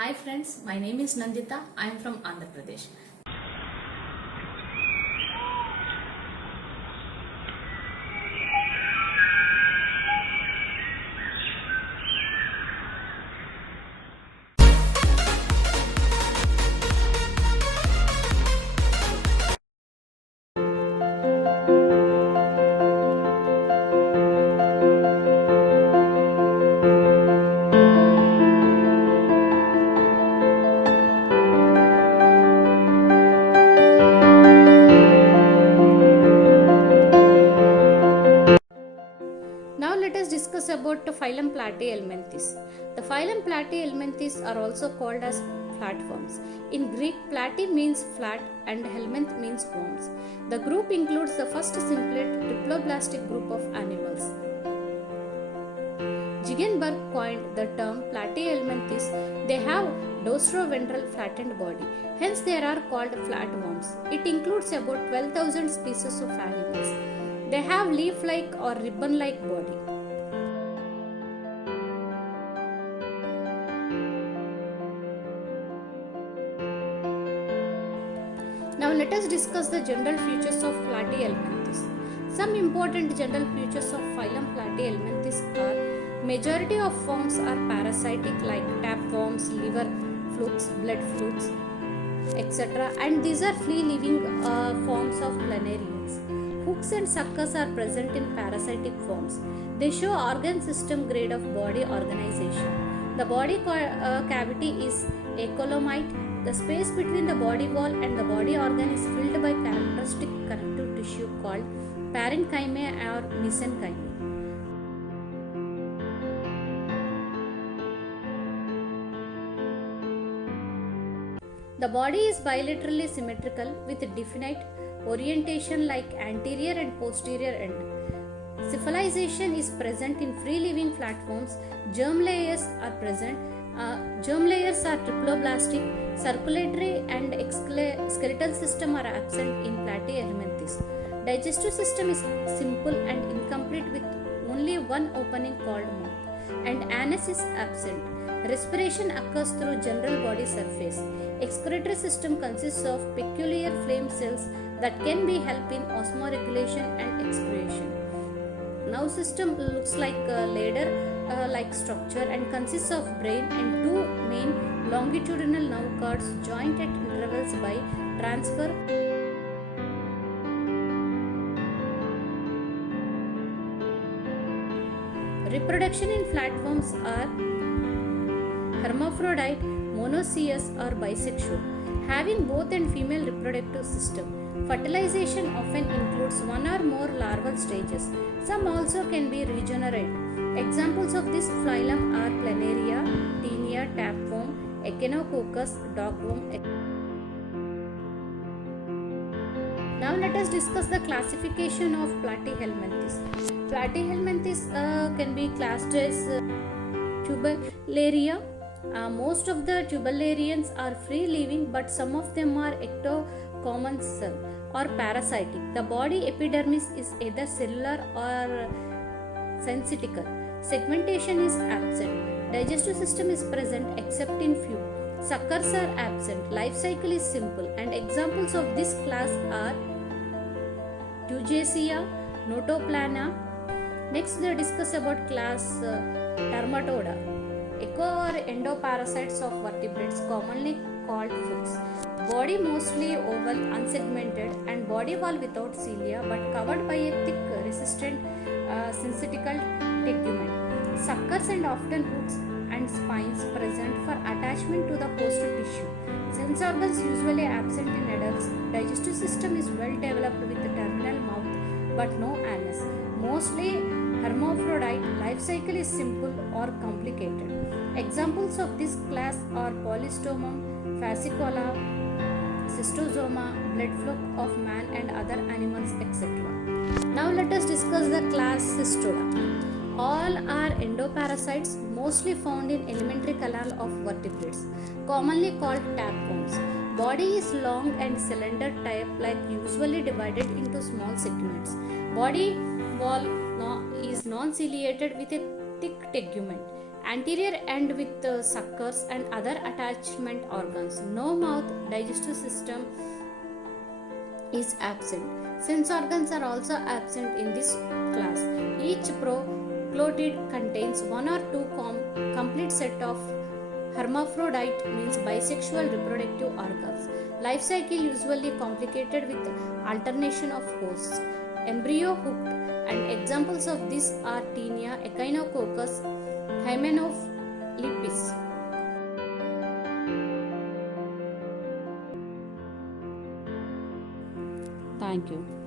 Hi friends, my name is Nandita. I am from Andhra Pradesh. Now let us discuss about the phylum Platyhelminthes. The phylum Platyhelminthes are also called as flatworms. In Greek, platy means flat and helminth means worms. The group includes the first simplet triploblastic group of animals. Ziegenberg coined the term Platyhelminthes. They have dorsoventral flattened body. Hence they are called flatworms. It includes about 12,000 species of animals. They have leaf-like or ribbon-like body. Now let us discuss the general features of Platyhelminthes. Some important general features of phylum Platyhelminthes are: majority of forms are parasitic like tapeworms, liver flukes, blood flukes, etc. And these are free-living forms of planarians. Hooks and suckers are present in parasitic forms. They show organ system grade of body organization. The body cavity is acolomite. The space between the body wall and the body organ is filled by characteristic connective tissue called parenchyma or mesenchyma. The body is bilaterally symmetrical with definite orientation like anterior and posterior end. Cephalization is present in free-living flatworms. Germ layers are present. Germ layers are triploblastic. Circulatory and skeletal system are absent in Platyhelminthes. Digestive system is simple and incomplete with only one opening called mouth, and anus is absent. Respiration occurs through general body surface. Excretory system consists of peculiar flame cells that can be help in osmoregulation and excretion. Nerve system looks like a ladder like structure and consists of brain and two main longitudinal nerve cords joined at intervals by transfer. Reproduction in flatworms are hermaphrodite, monoecious or bisexual, having both and female reproductive system. Fertilization often includes one or more larval stages. Some also can be regenerated. Examples of this phylum are Planaria, Taenia, tapeworm, Echinococcus, dogworm. Now let us discuss the classification of Platyhelminthes. Platyhelminthes can be classed as Tubellaria. Most of the tubellarians are free-living, but some of them are ectocommensal or parasitic. The body epidermis is either cellular or syncytial. Segmentation is absent. Digestive system is present except in few. Suckers are absent. Life cycle is simple, and examples of this class are Tugesia, Notoplana. Next, they discuss about class Dermatoda. Echo or endoparasites of vertebrates, commonly called flukes. Body mostly oval, unsegmented, and body wall without cilia but covered by a thick, resistant syncytial tegument. Suckers and often hooks and spines present for attachment to the host tissue. Sense organs usually absent in adults. Digestive system is well developed with a terminal mouth but no anus. Mostly hermaphrodite. Life cycle is simple or complicated. Examples of this class are Polystomum, Fascicola, Cystosoma, blood fluke of man and other animals, etc. Now let us discuss the class Cystoda. All are endoparasites, mostly found in alimentary canal of vertebrates, commonly called tapeworms. Body is long and cylinder type, like usually divided into small segments. Body wall is non-ciliated with a thick tegument. Anterior end with suckers and other attachment organs. No mouth, digestive system is absent. Sense organs are also absent in this class. Each proclotid contains one or two complete set of hermaphrodite, means bisexual reproductive organs. Life cycle usually complicated with alternation of hosts. Embryo hooked, and examples of this are Taenia, Echinococcus, Hymenophalus. Thank you.